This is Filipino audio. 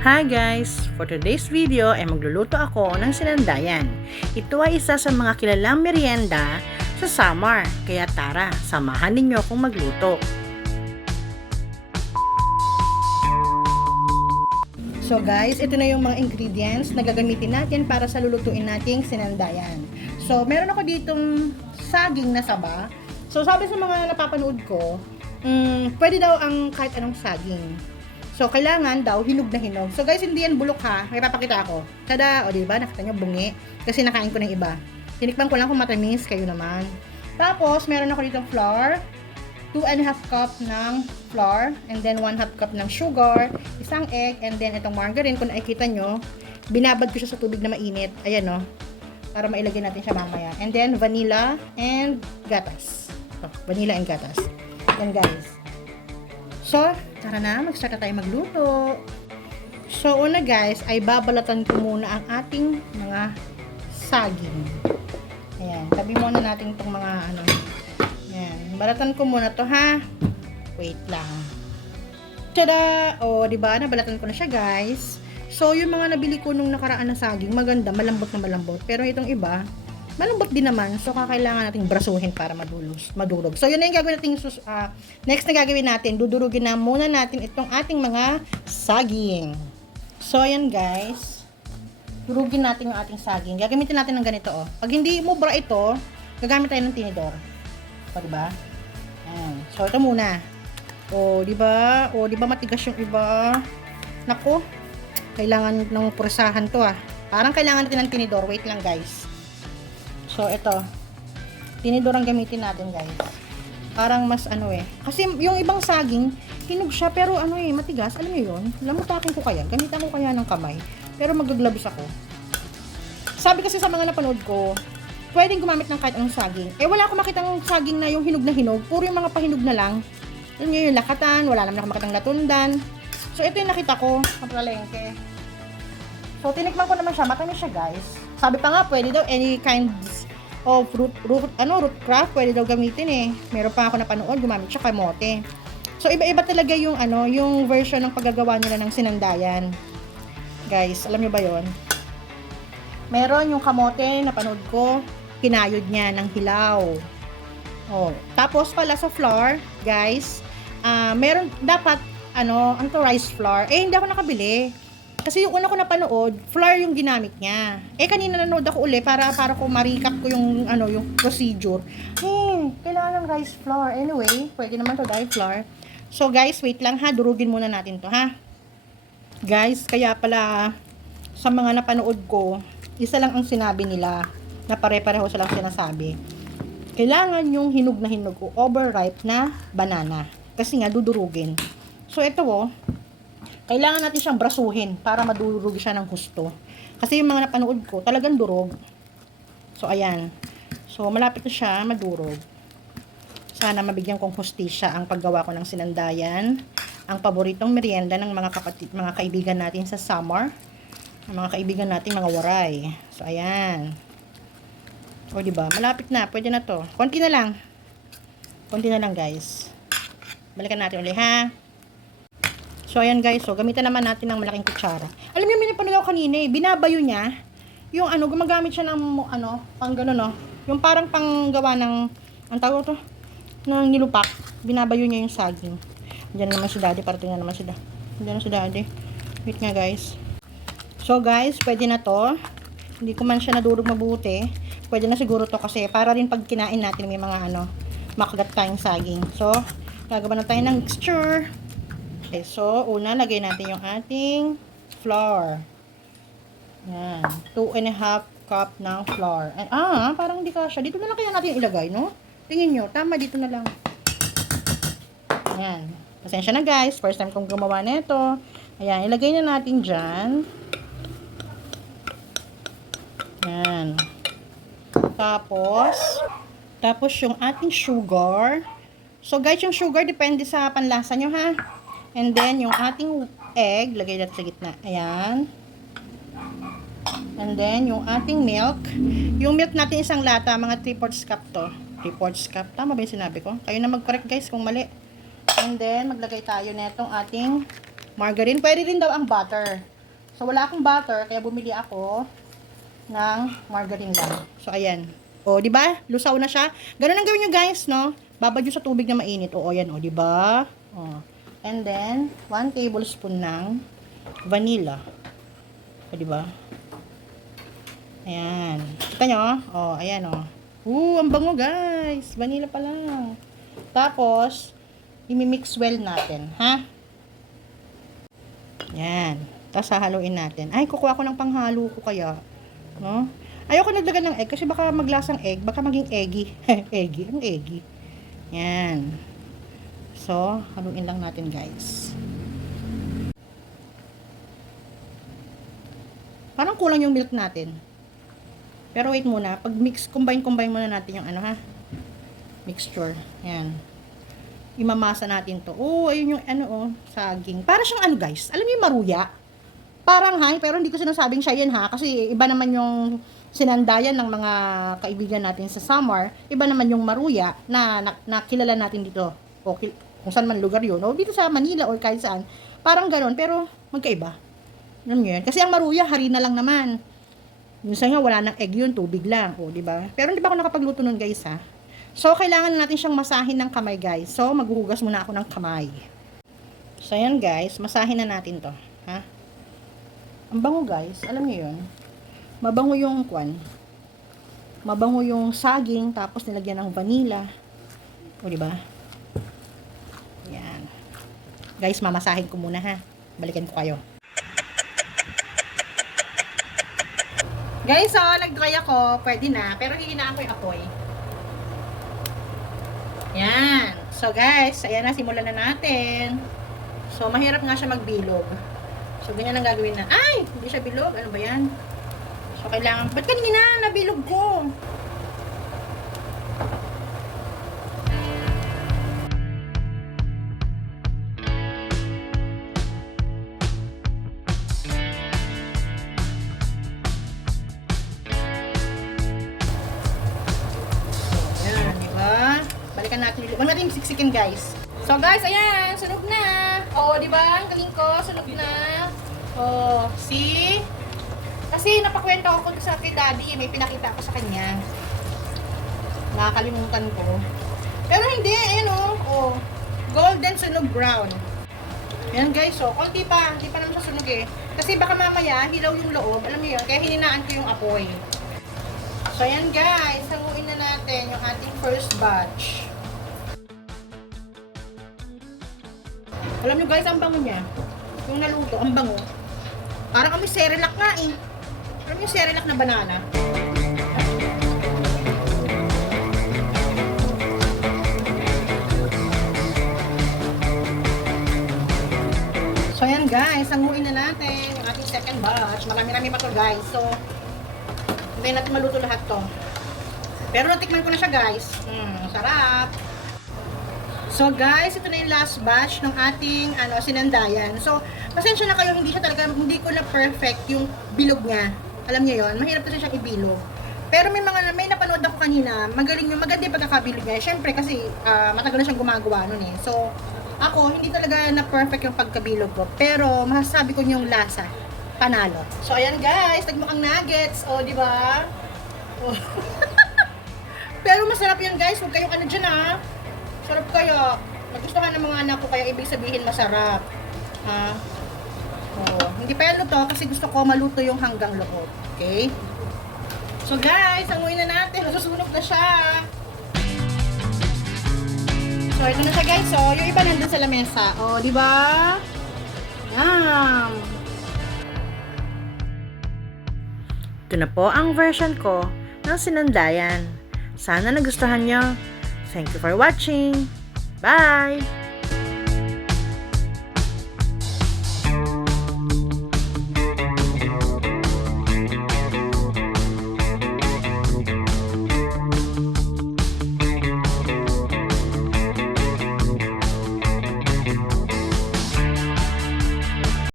Hi guys! For today's video ay magluluto ako ng sinandayan. Ito ay isa sa mga kilalang merienda sa summer. Kaya tara, samahan ninyo akong magluto. So guys, ito na yung mga ingredients na gagamitin natin para sa lulutuin nating sinandayan. So meron ako ditong saging na saba. So sabi sa mga napapanood ko, pwede daw ang kahit anong saging. So, kailangan daw hinog na hinog. So, guys, hindi yan bulok ha. May papakita ako. Tada! O, diba? Nakita nyo, bungi. Kasi nakain ko ng iba. Tinikman ko lang kung matamis. Kayo naman. Tapos, meron ako ditong flour. 2.5 cup ng flour. And then, 1/2 cup ng sugar. Isang egg. And then, itong margarine. Kung nakikita nyo, binabad ko siya sa tubig na mainit. Ayan, no? Para mailagay natin siya mamaya. And then, vanilla and gatas. So, vanilla and gatas. Yan, guys. So, tara na, mag-start na tayo magluto. So, una guys, ay babalatan ko muna ang ating mga saging. Ayan, tabi muna natin itong mga ano. Ayan, balatan ko muna to ha. Wait lang. Tada! O, diba, nabalatan ko na siya guys. So, yung mga nabili ko nung nakaraan na saging, maganda, malambot na malambot. Pero itong iba, malambot din naman. So, kakailangan nating brasuhin para madurog. So, yun na yung gagawin natin. Next na gagawin natin, dudurugin na muna natin itong ating mga saging. So, ayan guys. Durugin natin yung ating saging. Gagamitin natin ng ganito, oh. Pag hindi mo bra ito, gagamit tayo ng tinidor. O, diba? Ayan. So, ito muna. O, diba? O, diba matigas yung iba? Naku. Kailangan ng purasahan to, ah. Parang kailangan natin ng tinidor. Wait lang, guys. So, ito. Tinidor ang gamitin natin, guys. Parang mas ano eh. Kasi yung ibang saging, hinog siya, pero ano eh, matigas. Alam niyo yun? Lamutakin ko kaya. Gamitan ko kaya ng kamay. Pero magagloves ako. Sabi kasi sa mga napanood ko, pwedeng gumamit ng kahit anong saging. Eh, wala akong makitang saging na yung hinog na hinog. Puro yung mga pahinog na lang. Alam niyo yung lakatan, wala naman akong makitang latundan. So, ito yung nakita ko sa palengke. So, tinikman ko naman siya. Matamis siya, guys. Sabi pa nga, pwede daw any kinds of root craft, pwede daw gamitin eh. Meron pa ako napanood, gumamit siya kamote. So, iba-iba talaga yung yung version ng paggagawa nila ng sinandayan. Guys, alam niyo ba yon? Meron yung kamote, napanood ko, kinayod niya ng hilaw. Oh, tapos pala sa flour, guys, meron dapat ang rice flour. Eh, hindi ako nakabili. Kasi yung una ko napanood, flour yung ginamit niya. Eh, kanina nanood ako uli para ko ma-recap ko yung yung procedure. Kailangan ng rice flour. Anyway, pwede naman to dahil flour. So, guys, wait lang ha. Durugin muna natin to ha. Guys, kaya pala sa mga napanood ko, isa lang ang sinabi nila na pare-pareho silang sinasabi. Kailangan yung hinog na hinog o overripe na banana. Kasi nga, dudurugin. So, ito kailangan natin siyang brasuhin para madurog siya ng gusto. Kasi yung mga napanood ko, talagang durog. So, ayan. So, malapit na siya madurog. Sana mabigyan kong hustisya ang paggawa ko ng sinandayan. Ang paboritong merienda ng mga mga kaibigan natin sa summer. Ang mga kaibigan natin, mga waray. So, ayan. O, diba? Malapit na. Pwede na to. Konti na lang. Konti na lang, guys. Balikan natin ulit, ha? So, ayan guys. So, gamitan naman natin ng malaking kutsara. Alam niyo, may napanood ako kanina eh. Binabayo niya. Yung gumagamit siya ng pang gano'n, no? Yung parang panggawa ng, ang tawag to? Ng nilupak. Binabayo niya yung saging. Diyan naman si daddy. Parating na naman si daddy. Diyan na si daddy. Wait nga guys. So, guys, pwede na to. Hindi ko man siya nadurog mabuti. Pwede na siguro to kasi para rin pag kinain natin may mga makagat tayong saging. So, gagawa na tayo ng mixture. Okay, so, una, lagay natin yung ating flour. Yan. 2.5 cup ng flour. And, parang hindi kasya. Dito na lang kaya natin ilagay, no? Tingin nyo. Tama, dito na lang. Ayan. Pasensya na, guys. First time kong gumawa nito. Ayan, ilagay na natin dyan. Ayan. Tapos yung ating sugar. So, guys, yung sugar depende sa panlasa nyo, ha? And then, yung ating egg, lagay natin sa gitna. Ayan. And then, yung ating milk. Yung milk natin isang lata, mga 3/4 cup to. 3/4 cup. Tama ba yung sinabi ko? Kayo na mag-correct guys kung mali. And then, maglagay tayo na itong ating margarine. Pwede rin daw ang butter. So, wala akong butter, kaya bumili ako ng margarine lang. So, ayan. O, di ba? Lusaw na siya. Ganun ang gawin nyo guys, no? Babad nyo sa tubig na mainit. O, ayan, o, di ba? O. And then, 1 tablespoon ng vanilla. O, di ba? Ayan. Kita nyo? O, ayan, o. Ang bango guys. Vanilla pa lang. Tapos, imimix well natin, ha? Ayan. Tapos, hahaluin natin. Ay, kukuha ko ng panghalo ko kaya. No? Ayoko nagdagan ng egg kasi baka maglasang egg, baka maging eggy. Eggy, ang eggy. Yan. So, haluin lang natin, guys. Parang kulang yung milk natin. Pero wait muna, pag mix, combine muna natin yung ano ha. Mixture. Yan. Imamasa natin to. Ayun yung ano saging. Para siyang ano, guys. Alam niyo yung maruya? Parang pero hindi ko sinasabing siya yan ha, kasi iba naman yung sinandayan ng mga kaibigan natin sa Samar, iba naman yung maruya na kilala natin dito, o kung saan man lugar yun, o dito sa Manila or kahit saan, parang gano'n, pero magkaiba. Alam nyo yun? Kasi ang maruya, harina lang naman. Minsan nga, wala ng egg yun, tubig lang, o diba? Pero hindi ba ako nakapagluto nun guys ha? So, kailangan natin siyang masahin ng kamay guys. So, maghuhugas muna ako ng kamay. So, yan guys, masahin na natin to, ha? Ang bango guys, alam niyo yun? Mabango yung mabango yung saging, tapos nilagyan ng vanilla. O, diba? Yan. Guys, mamasahin ko muna ha. Balikan ko kayo. Guys, so, nag-dry ako. Pwede na. Pero hihinaan ko yung apoy. Yan. So, guys, ayan na. Simulan na natin. So, mahirap nga siya magbilog. So, ganyan ang gagawin na. Ay! Hindi siya bilog. Ano ba yan? So, kailangan. Ba't kanina nabilog ko? So, ayan. Diba? Balikan natin. Huwag natin siksikin, guys. So, guys, ayan. Sunog na. Oo, diba? Ang galing ko. Sunog na. Oh, see? Kasi napakwento ako sa kay Daddy, may pinakita ako sa kanya. Nakakalimutan ko. Pero hindi, ayan oh. Golden sunog brown. Ayan guys, so konti pa, hindi pa naman siya sunog eh. Kasi baka mamaya, hilaw yung loob, alam niyo yun, kaya hininaan ko yung apoy. So ayan guys, hanguin na natin yung ating first batch. Alam niyo guys, ang bango niya. Yung naluto, ang bango. Parang kami Cerelac nga eh. Alam niyo yung Cerelac na banana? So ayan guys, hanguin na natin yung ating second batch. Marami-rami pa to guys. So, hindi natin maluto lahat to. Pero natikman ko na siya guys. Sarap. So guys, ito na yung last batch ng ating sinandayan. So, pasensya na kayo, hindi ko na perfect yung bilog niya. Alam niyo yon, mahirap kasi siyang ibilog. Pero may napanood ako kanina, maganda yung pagkakabilog niya. Syempre kasi matagal na siyang gumagawa nun eh. So, ako, hindi talaga na perfect yung pagkabilog ko. Pero, masasabi ko yung lasa. Panalo. So, ayan guys, nagmukhang nuggets. O, di ba? Oh. Pero masarap yan guys. Huwag kayong dyan ha. Sarap kayo. Nagustuhan ng mga anak ko, kaya ibig sabihin masarap. Ha? Oh, hindi pa yan luto kasi gusto ko maluto yung hanggang loob. Okay? So guys, hanguin na natin. Nasusunog na siya. So, ito na siya guys. So, yung iba nandun sa lamesa. O, di ba? Yum! Ito na po ang version ko ng sinandayan. Sana nagustuhan nyo. Thank you for watching. Bye!